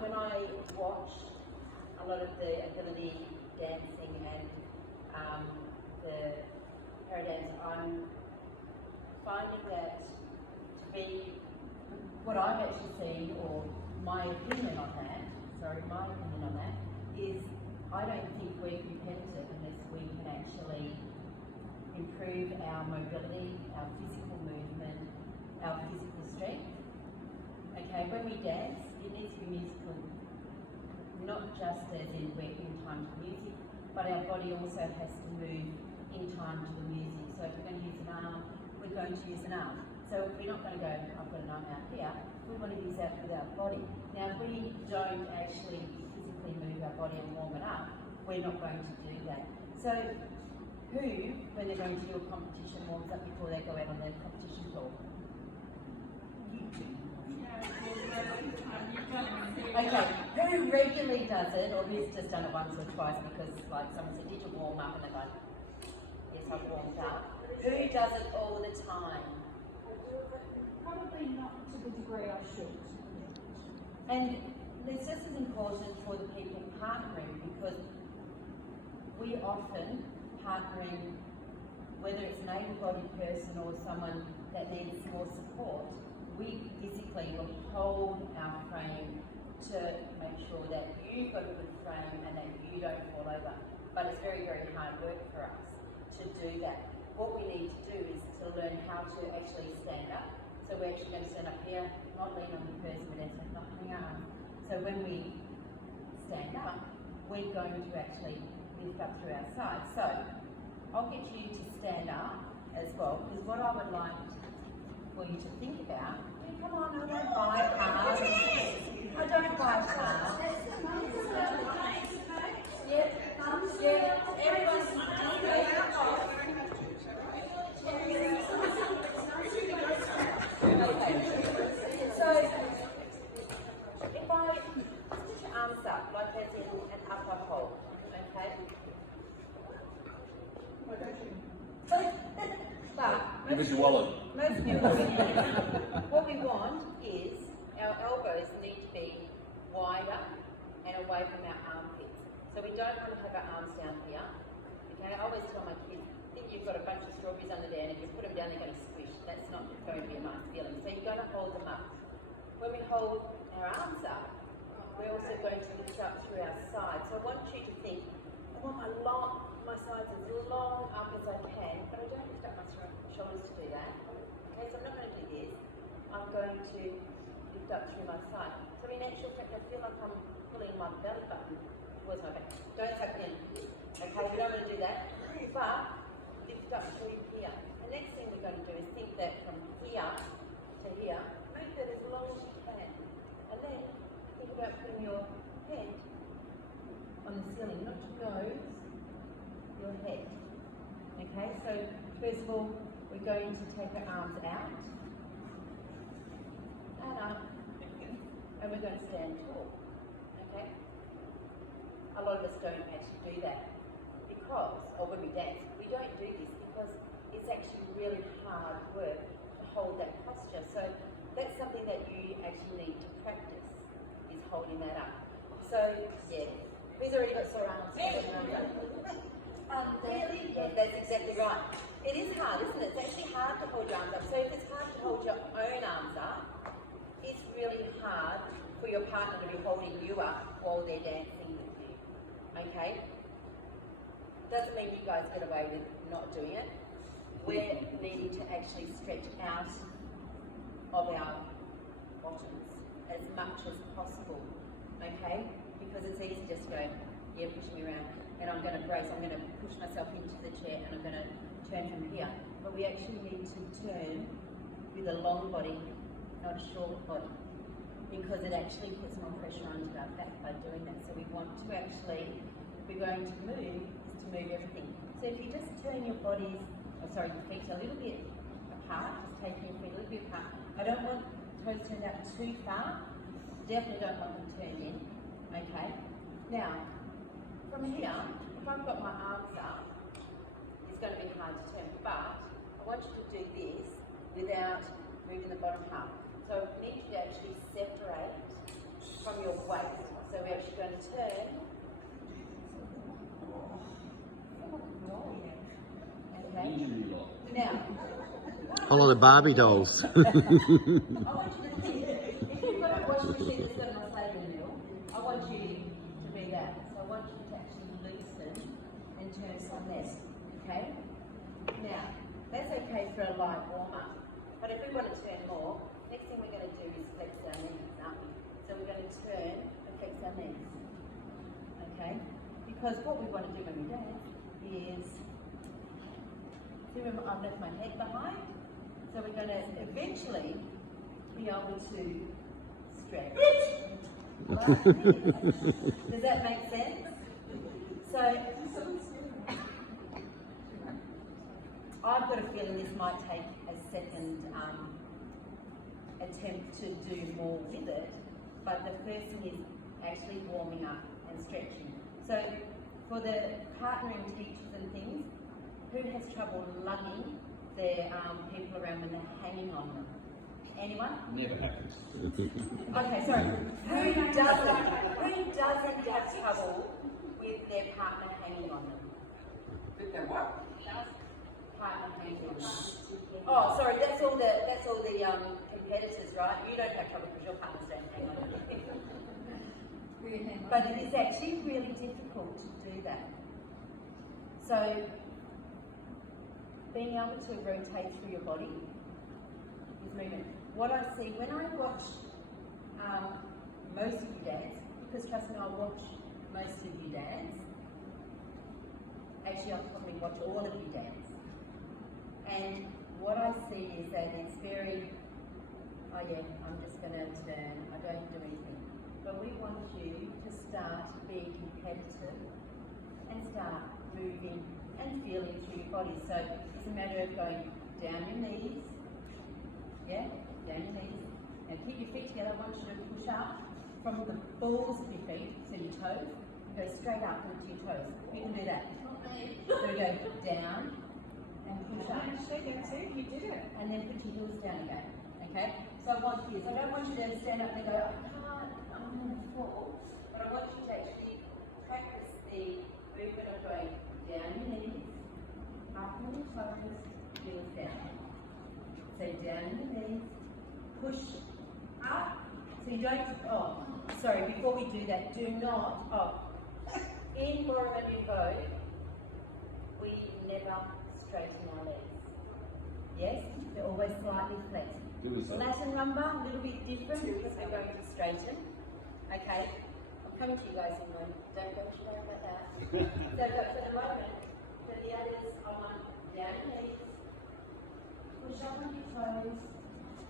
when I watch a lot of the ability dancing and the paradance, I'm finding that to be what I've actually seen, or my opinion on that, is I don't think we're competitive unless we can actually improve our mobility, our physical movement, our physical strength. Okay, when we dance, it needs to be musical, not just as in we're in time to music, but our body also has to move in time to the music. So if we're going to use an arm, we're going to use an arm. So we're not going to go, I've got an arm out here, we want to use that with our body. Now if we don't actually physically move our body and warm it up, we're not going to do that. So who, when they're going to do a competition, warms up before they go out on their competition tour? Okay, who regularly does it, or who's just done it once or twice because like someone said, did you warm up? And they're like, yes, I've warmed up. Who does it all the time? Probably not to the degree I should. And it's just as important for the people partnering, because we often partnering, whether it's an able-bodied person or someone that needs more support, we physically will hold our frame to make sure that you've got a good frame and that you don't fall over. But it's very, very hard work for us to do that. What we need to do is to learn how to actually stand up. So we're actually going to stand up here, not lean on the person, but actually not hang on. So when we stand up, we're going to actually lift up through our sides. So I'll get you to stand up as well, because what I would like for you to think about, come on, I don't bite hard. I don't bite hard. Everyone's So, if I put your arms up, like as in an upper hold, okay? But give us your wallet. Most people, what we want is our elbows need to be wider and away from our armpits. So we don't want to have our arms down here. Okay, I always tell my kids, think you've got a bunch of strawberries under there, and if you put them down, they're going to squish. That's not going to be a nice feeling. So you're going to hold them up. When we hold our arms up, we're also going to lift up through our sides. So I want you to think, I want my sides as long up as I can, but I don't lift up my shoulders to do that. Okay, so I'm not going to do this. I'm going to lift up through my side. So in actual fact, I feel like I'm pulling my belly button towards my back. Don't tap in. Okay, we don't want to do that. But lift up through here. The next thing we're going to do is think that from here to here, make that as long as you can. And then think about putting your head on the ceiling, not your nose, your head. Okay, so first of all, we're going to take our arms out and up, and we're going to stand tall. Okay? A lot of us don't actually do that because, or when we dance, we don't do this because it's actually really hard work to hold that posture. So that's something that you actually need to practice, is holding that up. So, yeah. Who's already got sore arms? Really? Yeah, that's exactly right. It is hard, isn't it? It's actually hard to hold your arms up. So if it's hard to hold your own arms up, it's really hard for your partner to be holding you up while they're dancing with you. Okay? Doesn't mean you guys get away with not doing it. We're needing to actually stretch out of our bottoms as much as possible. Okay? Because it's easy just to go, yeah, push me around. And I'm going to brace, I'm going to push myself into the chair and I'm going to turn from here. But we actually need to turn with a long body, not a short body, because it actually puts more pressure onto our back by doing that. So we want to actually, if we're going to move, is to move everything. So if you just turn your bodies, your feet a little bit apart, just take your feet a little bit apart. I don't want toes turned out too far, definitely don't want them turned in, okay? Now, from here, if I've got my arms up, it's going to be hard to turn, but I want you to do this without moving the bottom half. So I need you to actually separate from your weight A lot of Barbie dolls. I want you to think, if you've got a washing machine that's got an Australian mill, I want you to be that. So I want you to actually loosen and turn some less, okay? Now, that's okay for a light warm-up. But if we want to turn more, next thing we're going to do is flex our knees, aren't we? So we're going to turn and flex our knees, okay? Because what we want to do when we dance is, see, remember I've left my head behind? So we're going to eventually be able to stretch. Like this. Does that make sense? So I've got a feeling this might take a second attempt to do more with it, but the first thing is actually warming up and stretching. So for the partnering teachers and things, who has trouble lugging their people around when they're hanging on them? Anyone? Never happens. Okay, sorry. Who doesn't have trouble with their partner hanging on them? With their what? Partner hanging on them. Oh, sorry. That's all the competitors, right? You don't have trouble because your partners don't hang on you. But it is actually really difficult to do that. So being able to rotate through your body is movement. What I see when I watch most of you dance, because trust me, I watch most of you dance. Actually, I'll probably watch all of you dance. And what I see is that it's very, oh yeah, I'm just going to turn, I don't do anything. But we want you to start being competitive and start moving and feeling through your body. So it's a matter of going down your knees, yeah, down your knees, and keep your feet together. I want you to push up from the balls of your feet, so your toes, go straight up onto your toes. You can do that. So we go down and push up. You did it. And then put your heels down again, okay? So I want you, I don't want you to stand up and go, I'm going to fall, but I want you to actually practice the movement of going down your knees, up on your toes, heels down. So down your knees, push up. So you don't, oh, sorry, before we do that, do not, in Ballroom Fit, we never straighten our legs. Yes, they're always slightly flexed. Latin rumba, a little bit different because we're going to straighten. Okay, I'm coming to you guys in a moment. Don't go too loud about that. So for the moment, for the others, I want down your knees, push up on your toes,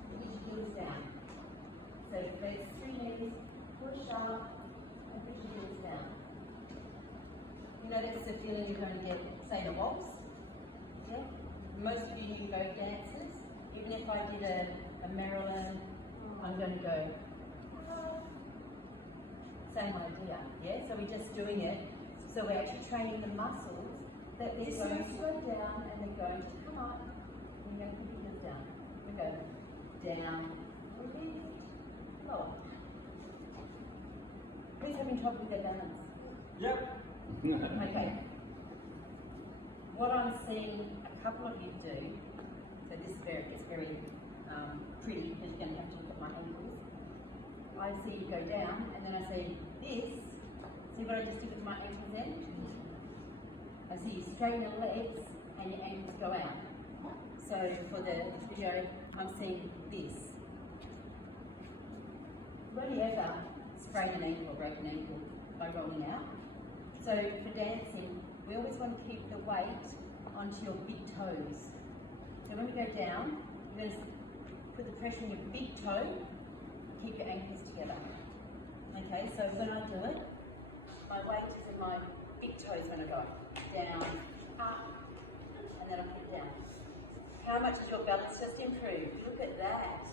put your heels down. So flex through knees, push up, and put your heels down. You know that's the feeling you're going to get, say, in a waltz. Yeah? Most of you go dancers. Even if I did a Marilyn, I'm going to go, same idea, yeah? So we're just doing it, so we're actually training the muscles that they're going to slow down and they're going to come up and you're going to put your heels down. We go down, lift, lower. Who's having trouble with their balance? Yep. Okay. What I'm seeing a couple of you do, so this is very pretty because you're going to have to look at my ankles. I see you go down and then I see this. See what I just did with my ankles then? I see you straighten your legs and your ankles go out. So for the video, I'm seeing this. Will you ever sprain an ankle or break an ankle by rolling out? So for dancing, we always want to keep the weight onto your big toes. So when we go down, you're going to put the pressure on your big toe, keep your ankles together. Okay, so when I do it, my weight is in my big toes when I go down, up, and then I put it down. How much has your balance just improved? Look at that.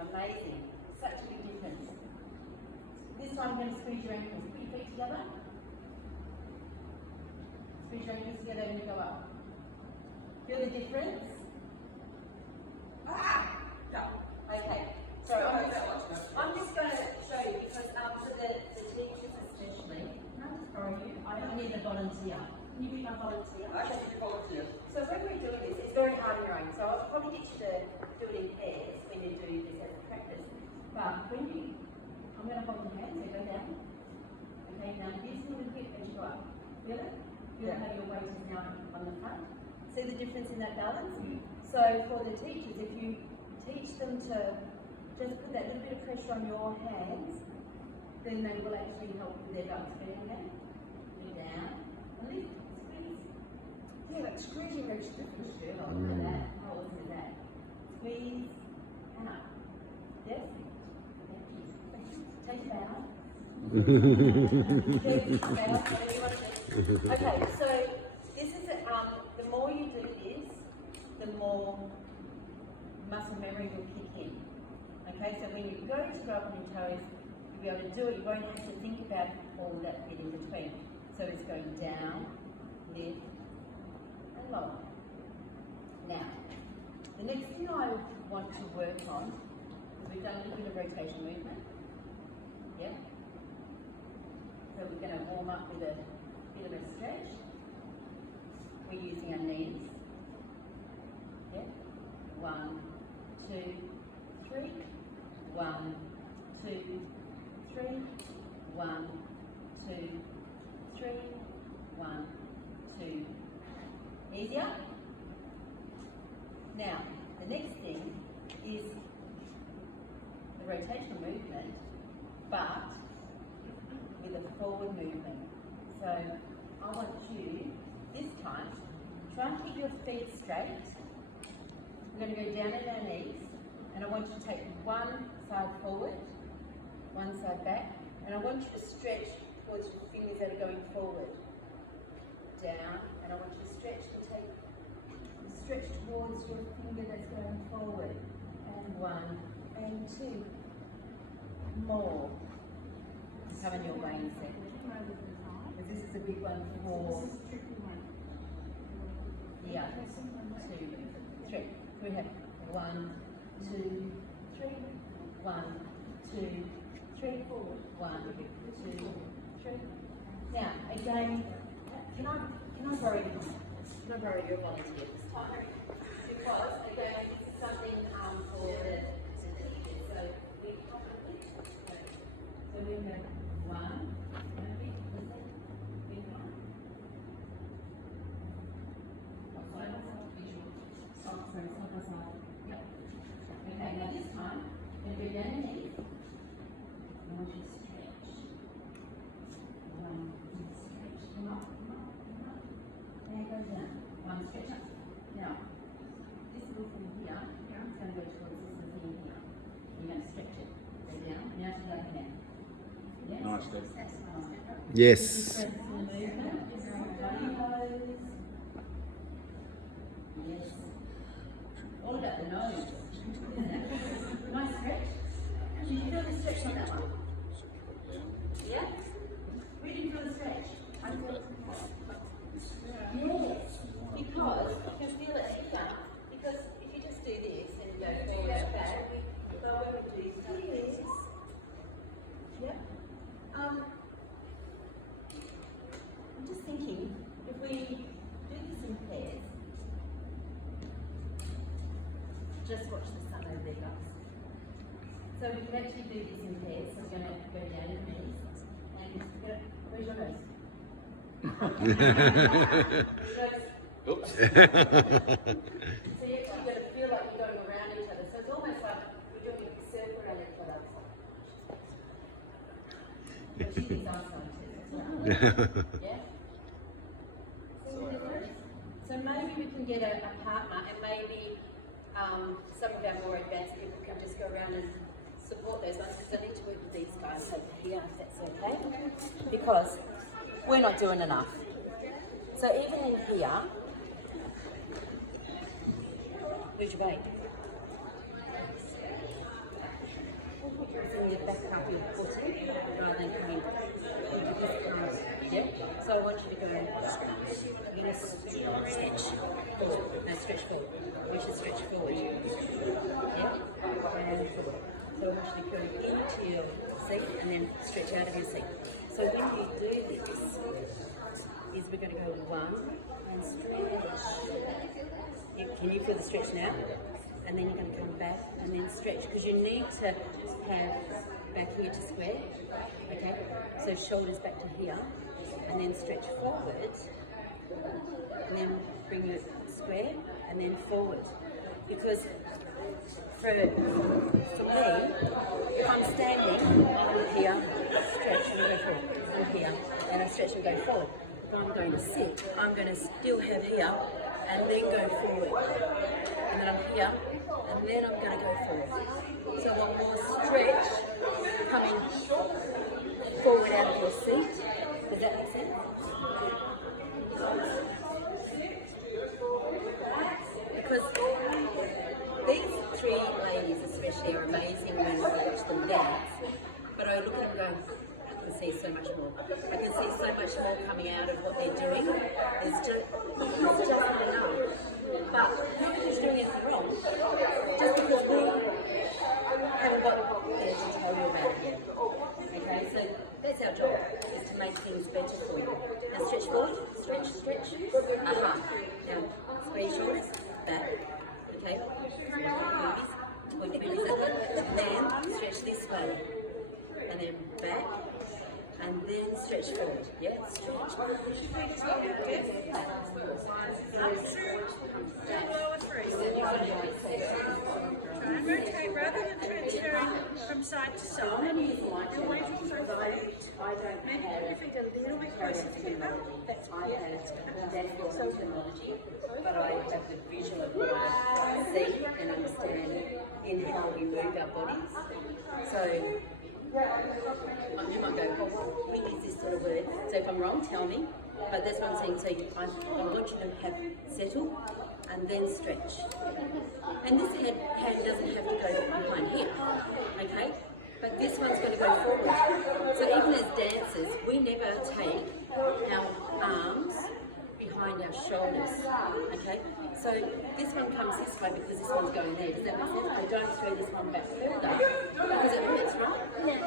Amazing. Such a big difference. This time I'm going to squeeze your ankles. Put your feet together. Squeeze your ankles together and you go up. Feel the difference? Yeah. Okay. So I'm just going to show you because for the teachers especially, can I just borrow you? I need a volunteer. Can you be my volunteer? I should be volunteer. So when we're doing this, it's very hard on your own. So I'll probably get you to But when you, I'm going to hold your hand, so go down. Okay, now this little bit as you go up. Feel it? Feel how your weight is now on the front. See the difference in that balance? So for the teachers, if you teach them to just put that little bit of pressure on your hands, then they will actually help with their balance. Okay? Go down and lift, squeeze. Yeah, like squeezing makes a difference. Look at that. How awesome is that? Squeeze and up. Yes? Take it out. Okay, so this is the more you do this, the more muscle memory will kick in. Okay, so when you go to go up on your toes, you'll be able to do it. You won't have to think about all that bit in between. So it's going down, lift, and lower. Now, the next thing I want to work on is we've done a little bit of rotation movement. Yeah. So we're going to warm up with a bit of a stretch. We're using our knees. Yeah. 1, 2, 3. 1, 2, 3. 1, 2, 3. 1, 2. Easier? Now, the next thing is the rotational movement, but with a forward movement. So I want you, this time, try and keep your feet straight. We're going to go down at our knees, and I want you to take one side forward, one side back, and I want you to stretch towards your fingers that are going forward. Down, and I want you to stretch towards your finger that's going forward. And 1, and 2. More. Come in your brain set. Because this is a big one for the other. 2, 3. We have 1, 2, 3. 1, 2, 3. 1, 2, 3. Now, again, can I borrow your volunteer this time? Because again, this is something for the teachers. So we probably so we have 1, maybe listen, we have 1. Side by side. Yep. Okay, now this time, we're going to go down your knees. I want you to stretch. Stretch. Come up. And go down. 1, stretch up. Now, this little thing here, it's going to go towards this little thing here. You're going to stretch it. Go down. Now to the other hand. Yes? Nice, Dave. That's nice. Yes. Yes. All about the nose. Nice stretch. Did you feel the stretch on that one? Yeah? We didn't feel the stretch. I feel it. Yes. Because you can feel it here. Because if you just do this and go forward and back, so when we do this, yep. I'm just thinking, if we do this in pairs, just watch the sun over there, guys. So we can actually do this in pairs. So we're going to go down in knees. And where's your nose? Oops. So you actually got to feel like you're going around each other. So it's almost like we're doing a circle around each other. But she thinks I'm scientists. Yeah? See the difference? So maybe we can get a partner, and maybe some of our more advanced people can just go around and support those ones, because I need to work with these guys over here, if that's okay. Because we're not doing enough. So even in here, where's your weight? It's in the back of your foot rather than coming into this part. Yeah? So I want you to go, you're going to stretch forward. No, stretch forward. We should stretch forward. Yeah? And forward. So I want you to go into your seat and then stretch out of your seat. So when you do this, is we're going to go 1 and stretch. Can you feel the stretch now? and then you're going to come back and then stretch, because you need to have back here to square, okay? So shoulders back to here, and then stretch forward, and then bring it square, and then forward. Because for me, if I'm standing, I'm here, stretch and go forward, I'm here, and I stretch and go forward. If I'm going to sit, I'm going to still have here, and then go forward. And then I'm here, and then I'm going to go forward. So one more stretch, coming forward out of your seat. Does that make sense? Because these three ladies especially are amazing when I watch them dance, but I look at them going, I can see so much more. I can see so much more coming out of what they're doing. It's just not enough. But nobody's doing anything wrong, just because we haven't got there to tell you about it yet. Okay, so that's our job, is to make things better for you. Now stretch forward, stretch, stretch. Now square your shoulders, back. Okay, and then stretch this way, and then back, and then stretch forward. Yeah, stretch. And rotate rather than transferring from side to side. You're waiting for a feet. Maybe your feet a little bit closer together. That's terminology, but I have the visual ability to see and understand in how we move our bodies. So you might go, oh, we use this sort of word. So if I'm wrong, tell me. But that's what I'm saying. So I want you to have settle and then stretch. And this hand doesn't have to go behind here, okay? But this one's going to go forward. So even as dancers, we never take our arms behind our shoulders, okay? So this one comes this way because this one's going there. Does that make sense? I don't throw this one back further because it hurts, right?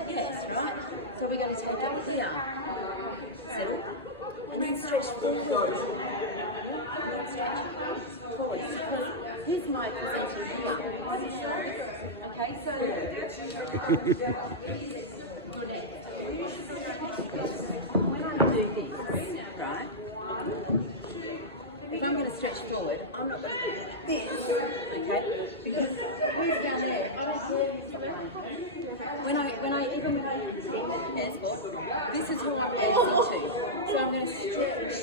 Yes, right? So we're going to take it here, settle, and then stretch forward. Stretch forward. Because here's my position here. Okay, so when I do this, right? If I'm going to stretch forward, I'm not going to do this, okay? Because who's down there? I don't see when I even with my passport, this is who I'm dancing to. So I'm going to stretch.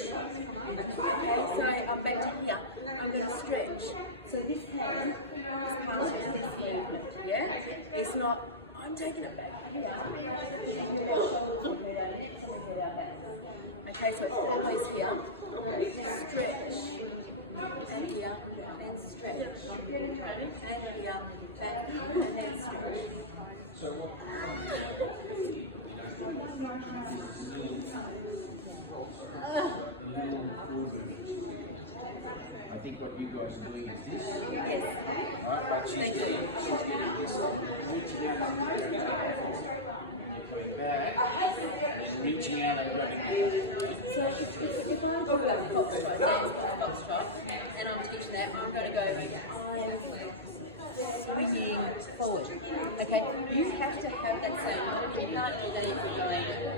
Okay, so I'm back to here. I'm going to stretch. So this hand is part of this movement, yeah? It's not, I'm taking it back here. Okay, so it's always here. Stretch. And here, and stretch. And here, back, and then stretch. So what? I think what you guys are doing is this. Yes. Right, but she's getting this reaching out and going back, and reaching out and grabbing it. So if I'm talking about foxtrot, foxtrot, and I'm teaching that, I'm going to go swinging forward. Okay, you have to have that same. You can't do that if you're going there.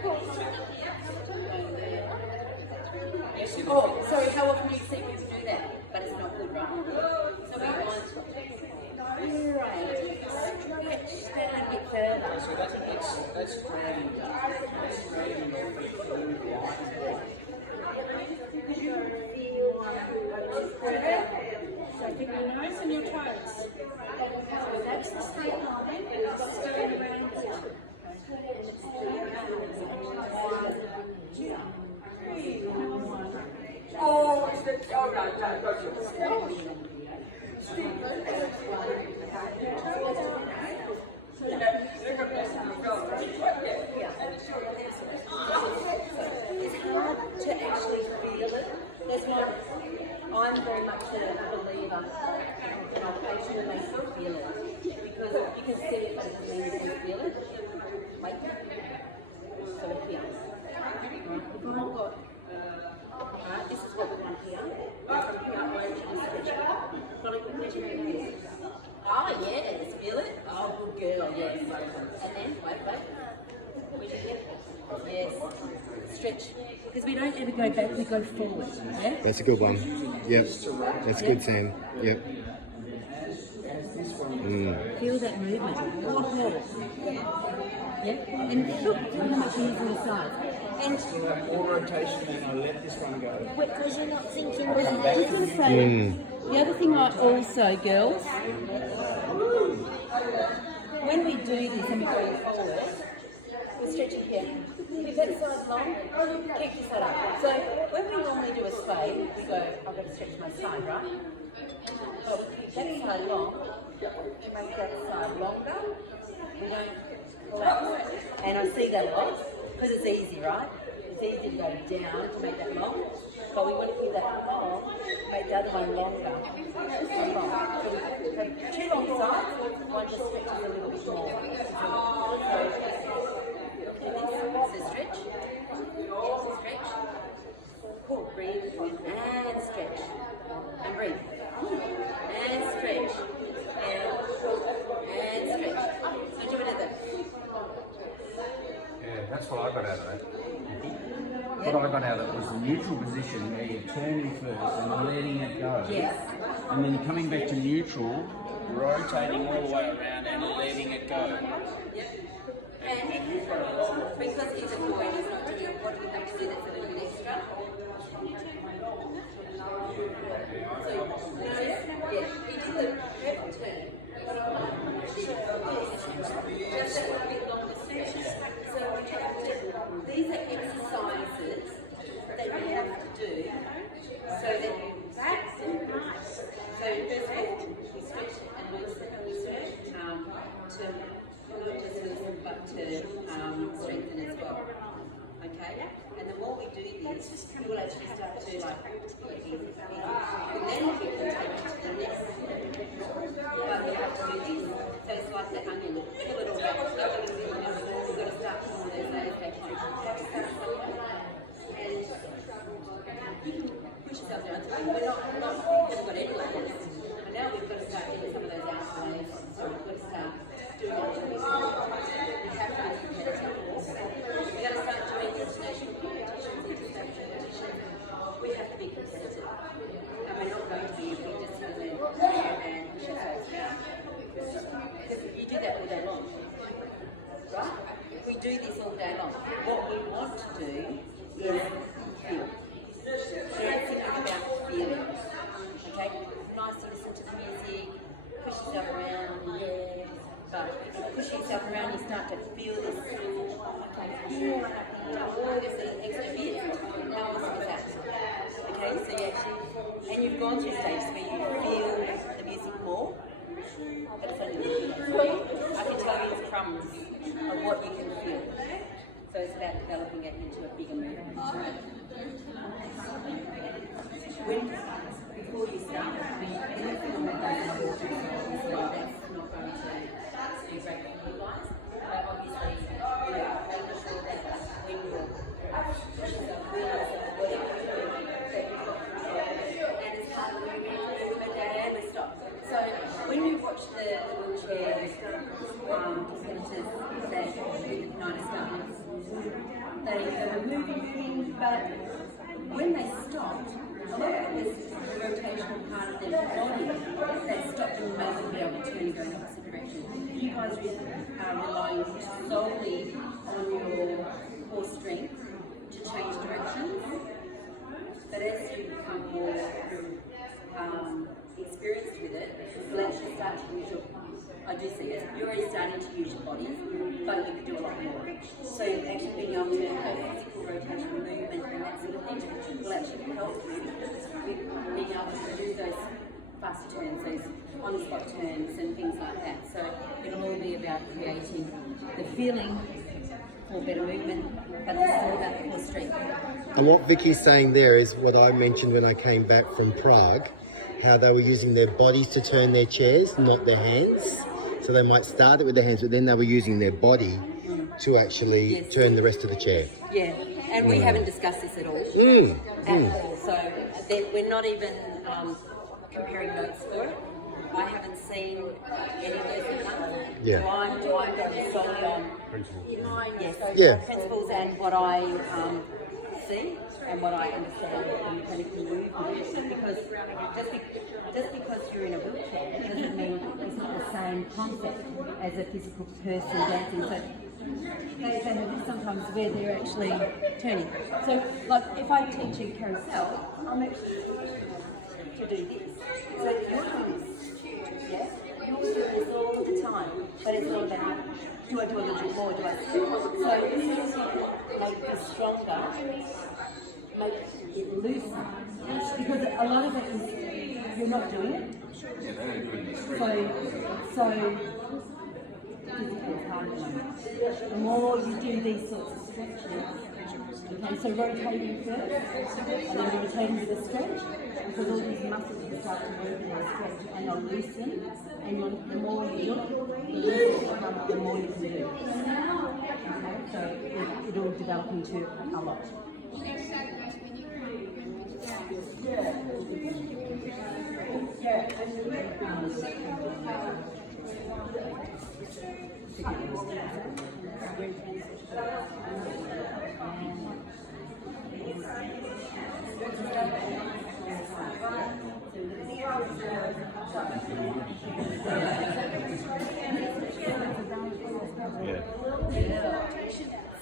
Oh, sorry, how often do you see people do that? But it's not good, right? So we want stretch that a bit further. So that's creating your feet to move light. So keep your nose and your toes. So that's the straight line. What's going around here? Oh, it's the all right. It's hard to actually feel it. There's not. I'm very much a believer in meditation and makes you feel it because you can see it, but it doesn't mean you can feel it. Wait. stretch, because we don't ever go back, we go forward, yeah? That's a good one. Yep. That's good, Sam. Yep. Feel that movement. Yeah? And look how much easier inside. And More rotation, then I let this one go. because you're not thinking with it. The other thing I also, girls, when we do this and we go forward, we're stretching here. Keep that side long, keep your side up. So when we normally do a spade, we go, I've got to stretch my side, right? But we keep that side long, make that side longer, we don't collapse. And I see that a lot, because it's easy, right? It's easy to go down to make that long, but we want to keep that long, make the other one longer. So we have two long sides, one just stretches a little bit more. So stretch, stretch, pull, breathe, and stretch, and breathe, and stretch, and stretch. So do another. Yeah, that's what I got out of that. What I got out of it was the neutral position where you're turning first and letting it go. Yes. And then coming back to neutral, rotating all the way around and letting it go. Yep. And because he's a boy and he's not doing it, what do we have to do that's a little bit extra? So, yeah, you do the left turn. Just a little bit longer stretch. So these are exercises that you have to do so that you that's nice. So first of all, we stretch and loosen to not just loosen but to strengthen as well. Okay? And the more we do this, you will actually start to like then we can take it to the next step. But we have to do this. So it's like the onion. Peel it all back. We've got to start pulling those layers back on. And you can push yourself down. So we haven't got any layers. But now we've got to start getting some of those outer layers on. So we've got to start doing that. We have to be competitive. We've got to start doing international competitions, international competitions. We have to be competitive. And we're not going to be if we just go there and push ourselves down. Because you do that all day long. Right? We do this all day long. What we want to do is feel. Dancing is about feeling. Okay? Nice to listen to the music, push yourself around, yeah. But if you push yourself around, you start to feel this. Okay, feel all this extra bit. Now this is that. Okay, so you actually, and you've gone through stages where you feel the music more. But it's only I can tell you it's crumbs of what you can feel. So it's about developing it into a bigger movement. Before you start, anything on that that's not going to be great for you guys. But obviously, making sure that when you're pushing yourself really and it's part of the movement and we stop. So when you watch the wheelchair competitors that do the United States, they were moving, but when they stopped, a lot of it was the rotational part of their body that stopped and made them be able to turn and go in the opposite direction. You guys are relying solely on your core strength to change directions, but as you become more experienced with it, you'll actually start to use your, I do see it, you're already starting to use your body, but you can do a lot more. So actually being able to have physical rotation movement and that sort of thing will actually help you with being able to do those faster turns, those on-the-spot turns and things like that. So it'll all be about creating the feeling for better movement, but it's all about core strength. And what Vicky's saying there is what I mentioned when I came back from Prague, how they were using their bodies to turn their chairs, not their hands. So they might start it with their hands, but then they were using their body to actually turn the rest of the chair. Yeah, and we haven't discussed this at all. At all. So we're not even comparing notes for it. I haven't seen any of those things. Yeah. So I'm going solely on Principles. yes, Yeah. principles and what I see and what I understand of the mechanical movement. Because just because you're in a wheelchair doesn't mean it's not the same concept as a physical person dancing. So they have this sometimes where they're actually turning. So like if I teach you carousel, I'm actually to do this. So you're doing this, yeah? You're doing this all the time, but it's all about, do I do a little bit more, do I so as soon as you can make this stronger, make it looser. Because a lot of it is, you're not doing it. So it's hard at the moment. The more you do these sorts of stretches, okay, so rotating first, and then rotating with a stretch, because all these muscles will start to move in a stretch and they'll loosen, and the more you do it, the looser it becomes, the more you can do. Okay, so it'll develop into a lot.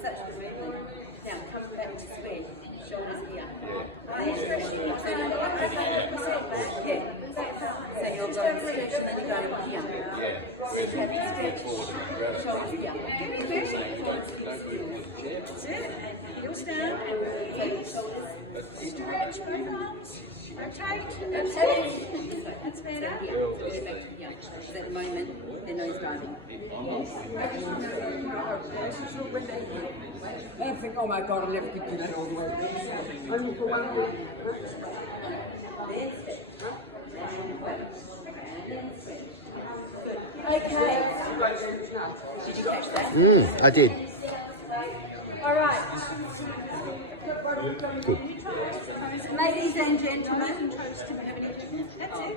Such a great one. Now come back to square, shoulders here. So you're going to stretch and then you're going here. So you have to stretch, shoulders here. That's it. Heels down. Stretch both arms. Rotate. That's better. Because at the moment, they're nose driving. I think, oh my God, I never could do that all the way. Only for 1 week. Okay. Did you catch that? I did. All right. Ladies and gentlemen. That's it.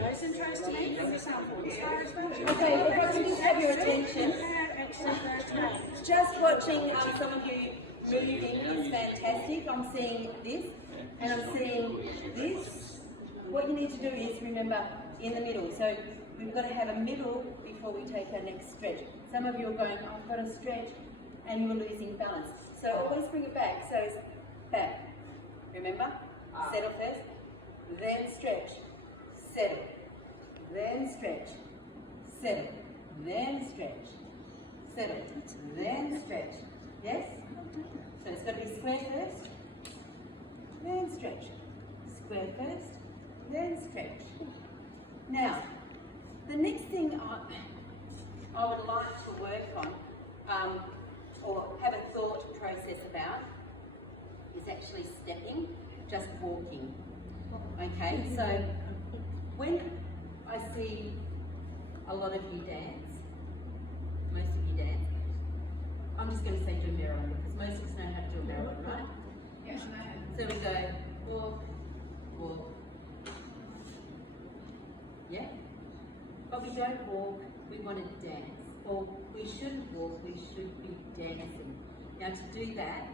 Nose and toes to me. Bring yourself forward. Okay, if I can just have your attention. Just watching some of you moving is fantastic. I'm seeing this and I'm seeing this. What you need to do is remember in the middle. So we've got to have a middle before we take our next stretch. Some of you are going, oh, I've got to stretch, and you're losing balance. So always bring it back. So it's back. Remember? Settle first, then stretch, settle, then stretch, settle, then stretch, settle, then stretch. Yes? So it's got to be square first, then stretch. Square first, then stretch. Now, the next thing I would like to work on, or have a thought process about, is actually stepping, just walking. Okay, so when I see a lot of you dance, most of you dance, I'm just going to say do Maryland because most of us know how to do Maryland, right? Yeah. So we go walk, walk. Yeah? But we don't walk, we want to dance. Or we shouldn't walk, we should be dancing. Now to do that,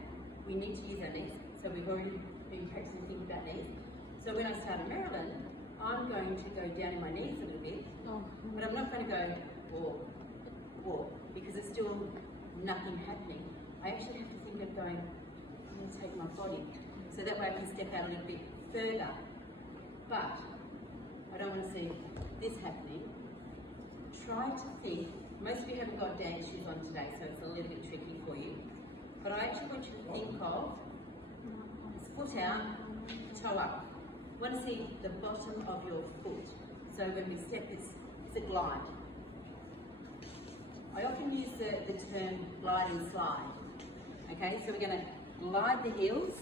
we need to use our knees. So we've already been practicing thinking about knees. So when I start in Maryland, I'm going to go down in my knees a little bit, but I'm not going to go walk, walk, because there's still nothing happening. I actually have to think of going, I'm going to take my body, so that way I can step out a little bit further. But I don't want to see this happening. Try to think, most of you haven't got dance shoes on today, so it's a little bit tricky for you. But I actually want you to think of foot out, toe up. I want to see the bottom of your foot. So when we step, it's a glide. I often use the term glide and slide. Okay, so we're going to glide the heels,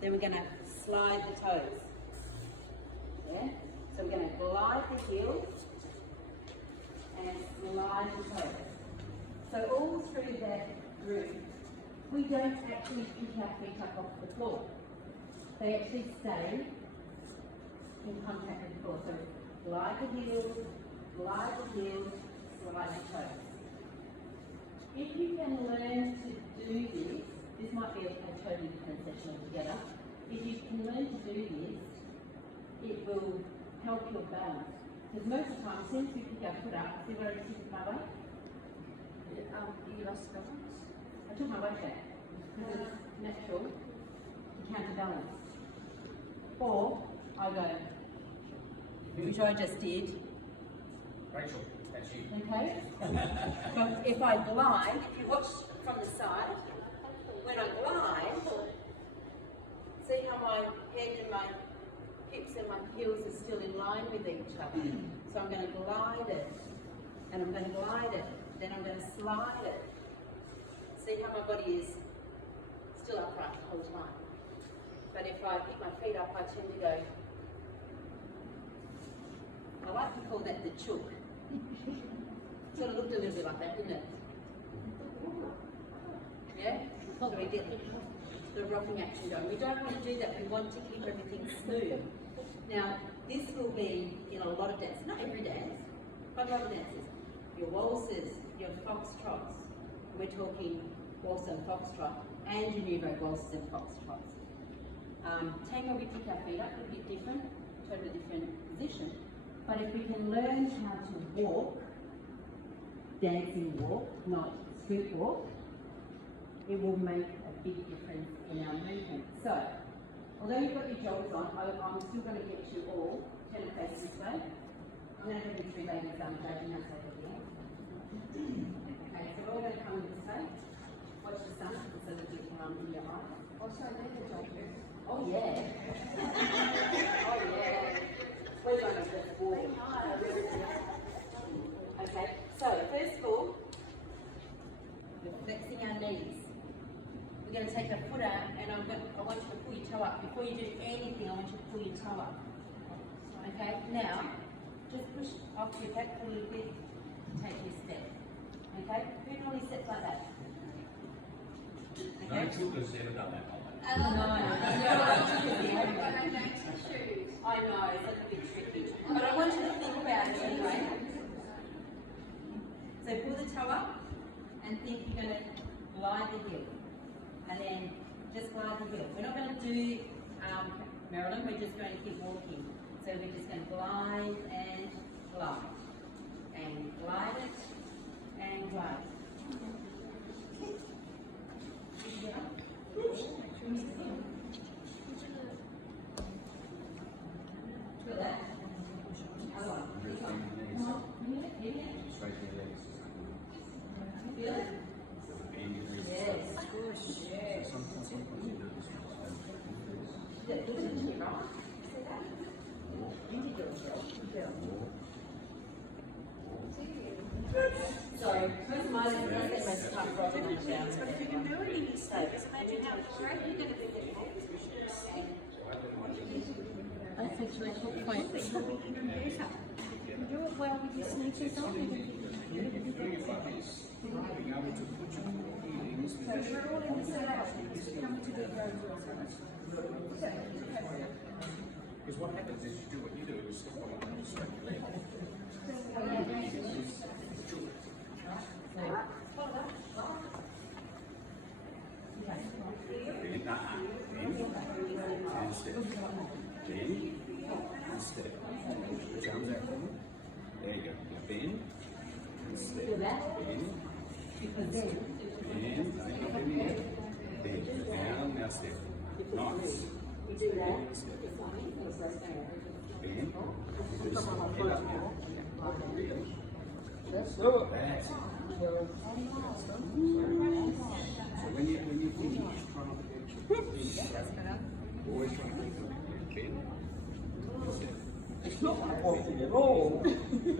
then we're going to slide the toes. Yeah? So we're going to glide the heels and slide the toes. So all through that group, we don't actually pick our feet up off the floor. They actually stay in contact with the floor. So glide the heels, slide the toes. If you can learn to do this, this might be a totally different session altogether. If you can learn to do this, it will help your balance. Because most of the time, as soon as we pick our foot up, see where I took my weight? You lost balance? I took my weight back. Because it's natural to counterbalance. Or I go, which I just did. Rachel, that's you. Okay? But if I glide, if you watch from the side, when I glide, see how my head and my hips and my heels are still in line with each other. So I'm going to glide it, and I'm going to glide it, then I'm going to slide it. See how my body is still upright the whole time. But if I pick my feet up, I tend to go, I like to call that the chook. Sort of looked a little bit like that, didn't it? Yeah? So we get the rocking action going. We don't want to do that. We want to keep everything smooth. Now, this will be in a lot of dances, not every dance, but a lot of dances. Your waltzes, your foxtrots. We're talking waltz and foxtrot, and your nouveau waltzes and foxtrots. Tango, we pick our feet up, a bit different, totally different position. But if we can learn how to walk, dancing walk, not street walk, it will make a big difference in our movement. So, although you've got your joggers on, I'm still going to get you all turn and face this way. I'm going to have you three babies judging us over here. Okay, so we're all going to come this way. Watch the sun so that you can in your eyes. Oh, sorry, there's the joggers. Oh, yeah. Oh, yeah. We're going to just walk. Okay, so first of all, we're flexing our knees. We're going to take our foot out, and I want you to pull your toe up. Before you do anything, I want you to pull your toe up. Okay, now, just push off your back a little bit and take your step. Okay, who normally steps like that? Okay. No children's ever done that. No, I know, it's a bit tricky. But I want you to think about it anyway. So pull the toe up and think you're going to glide the heel. And then just glide the heel. We're not going to do Marilyn, we're just going to keep walking. So we're just going to glide and glide. And glide it and glide. Yeah. Feel that? Other one. Feel it? Yes. Yes. That goes into your right. See that? Into your Sorry, most of my legs are tough right down. But if you can do it in your sleep, just imagine how great you're going to be getting That's actually a good point. You'll be even better. If you do it well with your sneakers on, you're going to be better. So we're all in the same house. Come to the road. Because what happens is you do what you do, is step on and straight your leg. And step. Bend and step. Put your arms out for me. There you go. Now bend and step. Bend. Bend. Don't get in the air. Bend. Down. Now step. Nice. Bend. Step. Bend. Just head up now. Let's do it. That's it. So when you finish, try not to get always try to keep it bend. It's not like walking at all. If you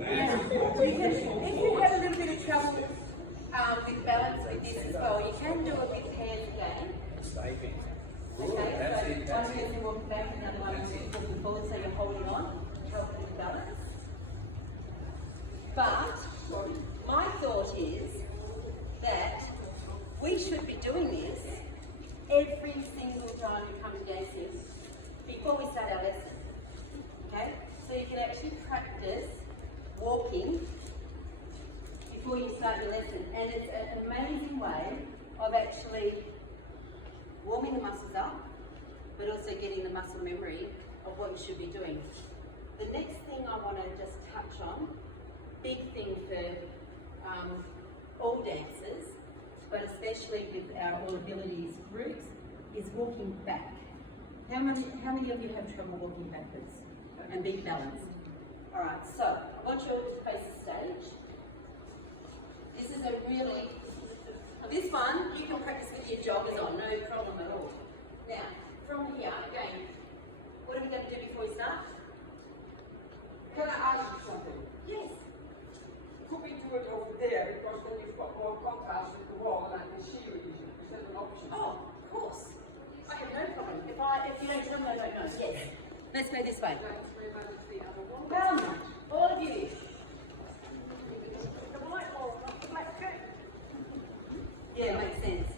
have a little bit of trouble with balance with this as well, you can do it with hands again. Stay bent. Okay, That's it. so one person walking back, another one walking forward, so you're holding on, helping with balance. But my thought is that we should be doing this every single time you come to dancing before we start our lesson. Okay? So you can actually practice walking before you start your lesson. And it's an amazing way of actually also getting the muscle memory of what you should be doing. The next thing I want to just touch on, big thing for all dancers, but especially with our all abilities groups, is walking back. How many of you have trouble walking backwards and being balanced? All right, so I want you all to face the stage. This is a really, this one you can practice with your joggers on, no problem at all. Now, from here, again, what are we going to do before we start? Can I ask you something? Yes. Could we do it over there because then you've got more contrast with the wall and I can see you easier? Is that an option? Oh, of course. I have no problem. If you don't tell me, I don't know. Yes. Let's go this way. Well, all of you. The white wall, not the black coat. Yeah, makes sense.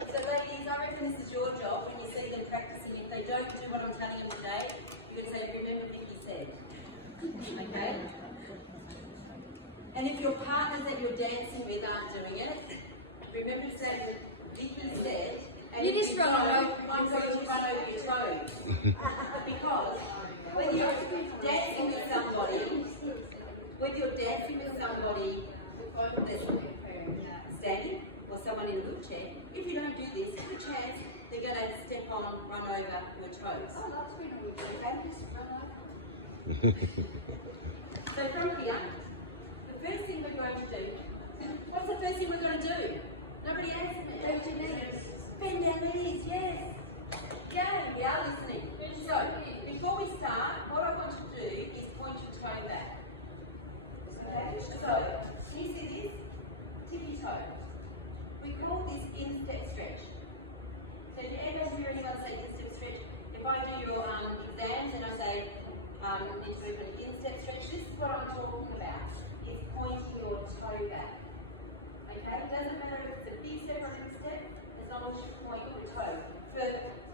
So ladies, I reckon this is your job when you see them practicing. If they don't do what I'm telling them today, you're going to say, remember Vicki said. Okay? And if your partners that you're dancing with aren't doing it, remember to say that Vicki said, and you just run over, I'm going to run over your toes. Because when you're dancing with somebody that's standing or someone in a wheelchair, if you don't do this, there's a chance they're going to step on, run over your toes. Okay? So from here, the first thing we're going to do, what's the first thing we're going to do? Nobody answered me. Bend your knees. Bend your knees, yes. Yeah, we are listening. So, before we start, what I want you to do is point your toe back. Okay, so, can you see this? Tippy toe. We call this instep stretch. So, if you ever hear anyone say instep stretch, if I do your exams and I say, need to do an instep stretch, this is what I'm talking about. It's pointing your toe back. Okay, it doesn't matter if it's a big step or a big step, as long as you point your toe. For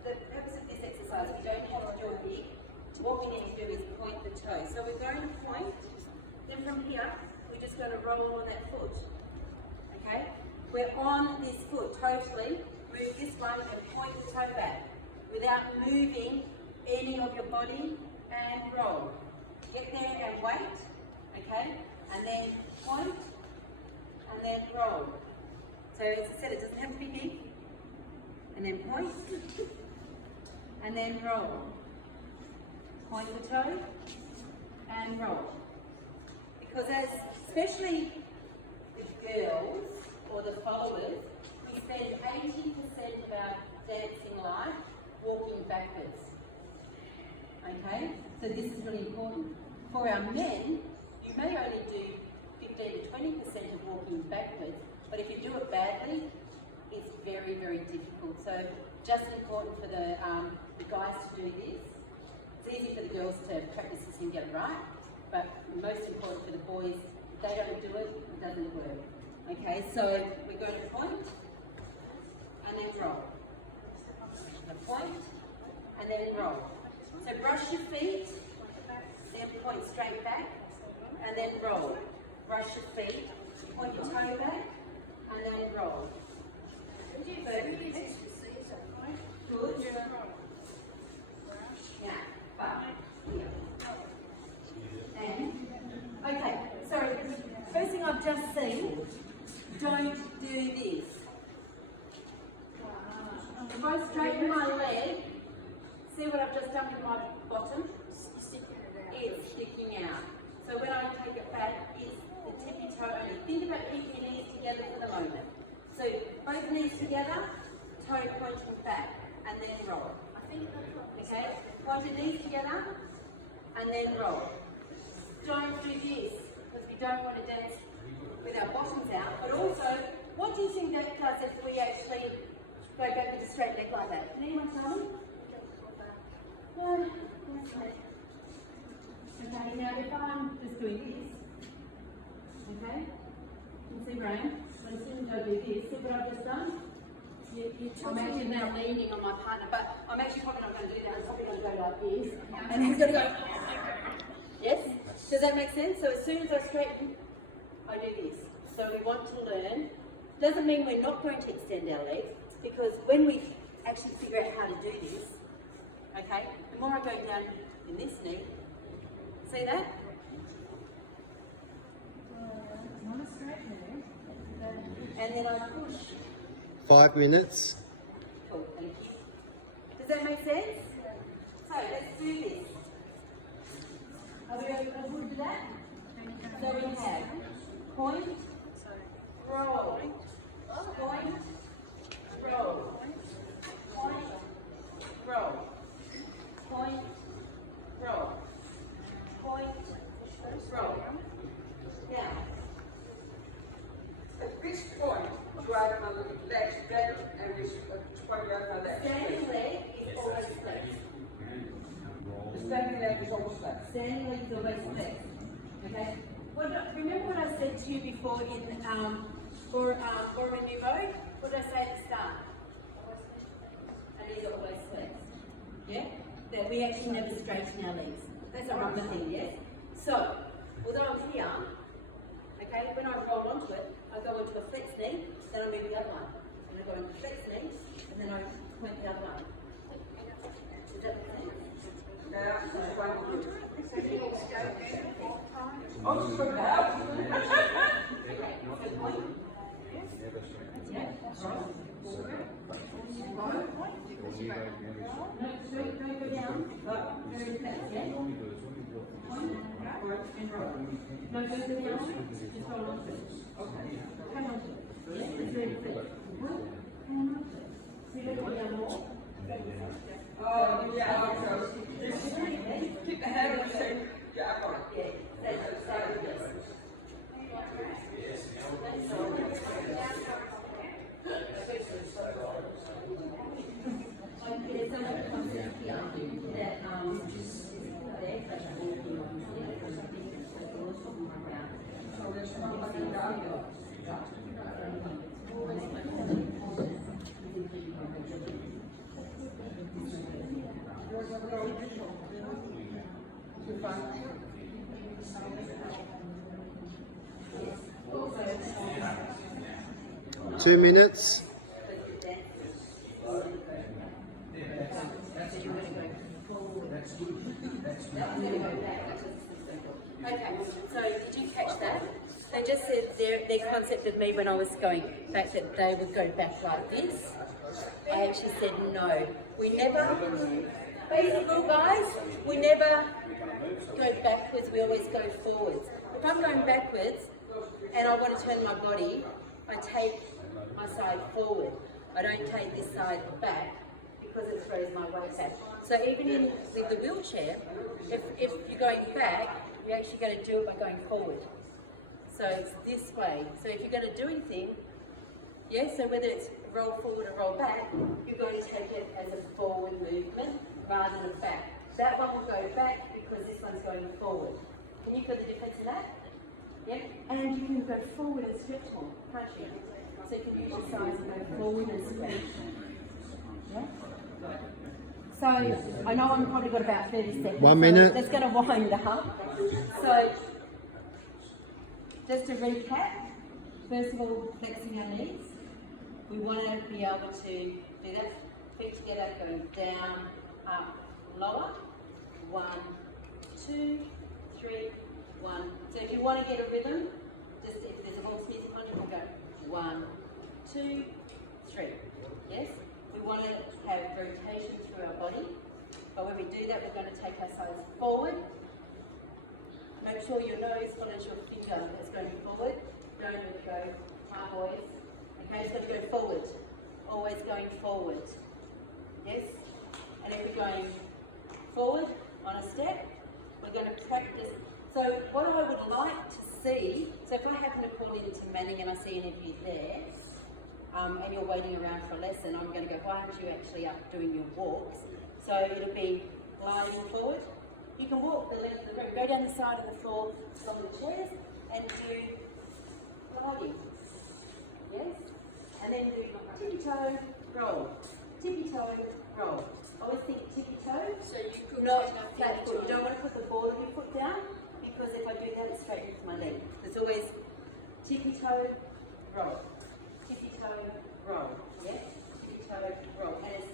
the purpose of this exercise, we don't have to do a big. What we need to do is point the toe. So we're going to point, then from here, we're just going to roll on that foot. Okay? We're on this foot totally. Move this one and point the toe back without moving any of your body and roll. Get there and wait. Okay? And then point and then roll. So as I said, it doesn't have to be big. And then point and then roll. Point the toe and roll. Because especially the girls or the followers, we spend 80% of our dancing life walking backwards. Okay? So this is really important. For our men, you may only do 15 to 20% of walking backwards, but if you do it badly, it's very, very difficult. So just important for the guys to do this. It's easy for the girls to practice this and get it right, but most important for the boys, if they don't do it, it doesn't work. Okay, so we're going to point and then roll. So point and then roll. So brush your feet, then point straight back and then roll. Brush your feet, point your toe back and then roll. Good. Yeah. And okay, sorry. First thing I've just seen, don't do this. If I straighten my leg, see what I've just done with my bottom? It's sticking out. So when I take it back, it's the tippy toe only. Think about keeping your knees together for the moment. So both knees together, toe pointing back, and then roll. Okay? Point your knees together, and then roll. Don't do this, because we don't want to dance with our bottoms out. But also, what do you think that does if we actually go back with a straight leg like that? Can anyone tell me? No, that's right. Okay, now if I'm just doing this, okay, you can see Graham, but as soon as I do this, see what I've just done? I'm actually now leaning on my partner, but I'm actually probably not going to do that. I'm probably going to go like this, and he's going to go. Yes? Does that make sense? So as soon as I straighten, I do this. So we want to learn. Doesn't mean we're not going to extend our legs, because when we actually figure out how to do this, okay, the more I go down in this knee, see that? Not a straight knee. And then I push. 5 minutes. Cool, thank you. Does that make sense? So let's do this. Are we able to do that? So we have point, roll, point, roll, point, roll, point, roll, point, roll. Now, At this point, drag my legs together and we spread out my legs. standing leg is always flexed. The standing leg is almost left. Standing leg is always flexed. Okay? Remember what I said to you before in Ballroom Fit? What did I say at the start? And these are always flexed. Yeah? That we actually never straighten our legs. That's a rubber thing, yes? So, although I'm here, okay, when I roll onto it, I go into a flex knee, then I move the other one. And I go into flex knee, and then I point the other one. Does that make sense? Yeah, that's what I'm doing. Oh, so now. Oh, yeah, okay. Keep the head on the same. Yeah, I got it. Two minutes. Okay, so did you catch that? They just said their concept of me when I was going back that they would go back like this. I actually said no. We never, basic rule guys, we never go backwards, we always go forwards. If I'm going backwards and I want to turn my body, I take my side forward. I don't take this side back because it throws my weight back. So even with the wheelchair, if you're going back, you're actually going to do it by going forward. So it's this way. So if you're going to do anything, so whether it's roll forward or roll back, you're going to take it as a forward movement rather than a back. That one will go back because this one's going forward. Can you feel the difference in that? Yeah? And you can go forward and stretch more, can't you? So you can use your sides and go forward and stretch. Yeah? So I know I've probably got about 30 seconds. 1 minute. So that's going to wind up. So just to recap, first of all, flexing our knees. We want to be able to do that. Feet together, going down, up, lower. 1, 2, 3, 1. So if you want to get a rhythm, just if there's a horse music on, you can go 1, 2, 3. Yes? We want to have rotation through our body, but when we do that, we're going to take our sides forward. Make sure your nose follows your finger that's going forward. Don't go halfways. Okay, it's going to go forward. Always going forward. Yes? And if we're going forward on a step, we're going to practice. So what I would like to see, so if I happen to call into Manning and I see any of you there, and you're waiting around for a lesson, I'm going to go, why aren't you actually up doing your walks? So it'll be gliding forward. You can walk the length of the room, go down the side of the floor from the chairs and do gliding. Yes? And then do tippy-toe, roll. Tippy-toe, roll. Always think tippy-toe. So you could Not take that flat foot. You tippy-toe. don't want to put the ball of your foot down because if I do that, it's straight into my leg. It's always tippy-toe, roll. Tippy-toe, roll. Yeah? Tippy-toe, roll. And it's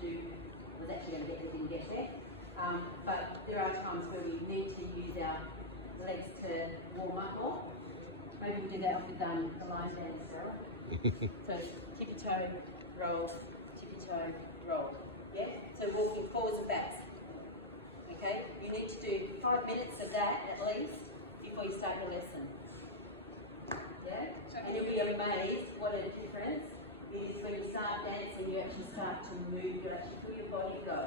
do was actually going to get, we didn't get there. But there are times where we need to use our legs to warm up more. Maybe we do that with the line dance drill. So tippy toe, roll, tippy toe, roll. Yeah? So walking forwards and backs. Okay? You need to do 5 minutes of that at least before you start your lesson. Yeah? And you'll be amazed what a difference it is when you start dancing, you actually start to move, you actually feel your body go.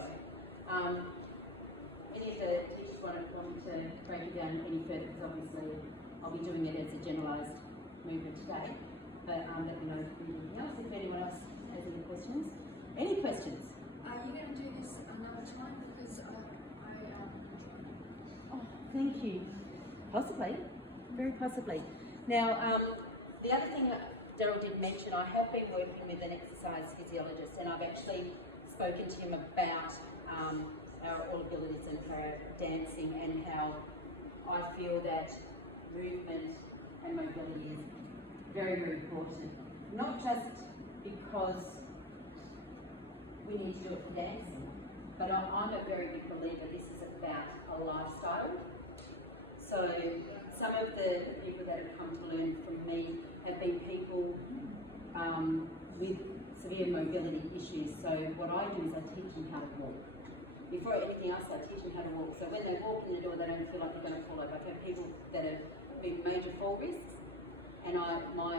Any of the teachers want to break it down any further, because obviously I'll be doing it as a generalised movement today. But let me know anything else, if anyone else has any questions. Any questions? Are you going to do this another time? Because Oh, thank you. Possibly, very possibly. Now, the other thing that Daryl did mention, I have been working with an exercise physiologist, and I've actually spoken to him about our all abilities and for dancing, and how I feel that movement and mobility is very, very important. Not just because we need to do it for dancing, but I'm a very big believer this is about a lifestyle. So some of the people that have come to learn from me have been people with severe mobility issues. So what I do is I teach them how to walk. Before anything else, I teach them how to walk. So when they walk in the door, they don't feel like they're going to fall over. I've had people that have been major fall risks, and my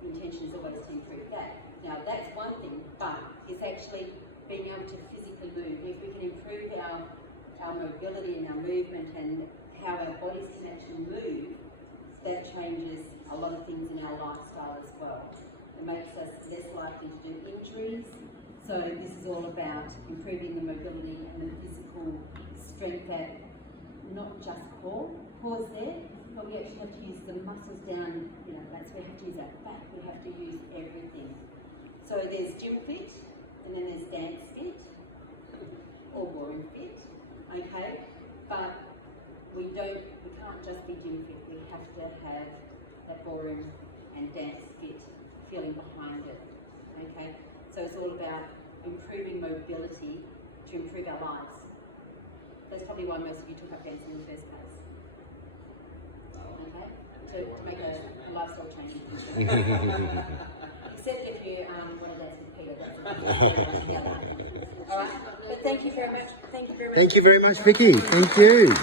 intention is always to improve that. Now that's one thing, but it's actually being able to physically move. If we can improve our mobility and our movement and how our bodies can actually move, that changes a lot of things in our lifestyle as well. It makes us less likely to do injuries. So this is all about improving the mobility and the physical strength that not just core's there, but we actually have to use the muscles down, that's where we have to use our back, we have to use everything. So there's gym fit, and then there's dance fit, or ballroom fit, okay? But we can't just be gym fit, we have to have that ballroom and dance fit feeling behind it, okay? So it's all about improving mobility to improve our lives. That's probably why most of you took up dancing in the first place. Okay? To make a lifestyle change. Except if you want to dance with Peter, that's together. Alright? But thank you very much. Thank you very much. Thank you very much, Vicki. Thank you.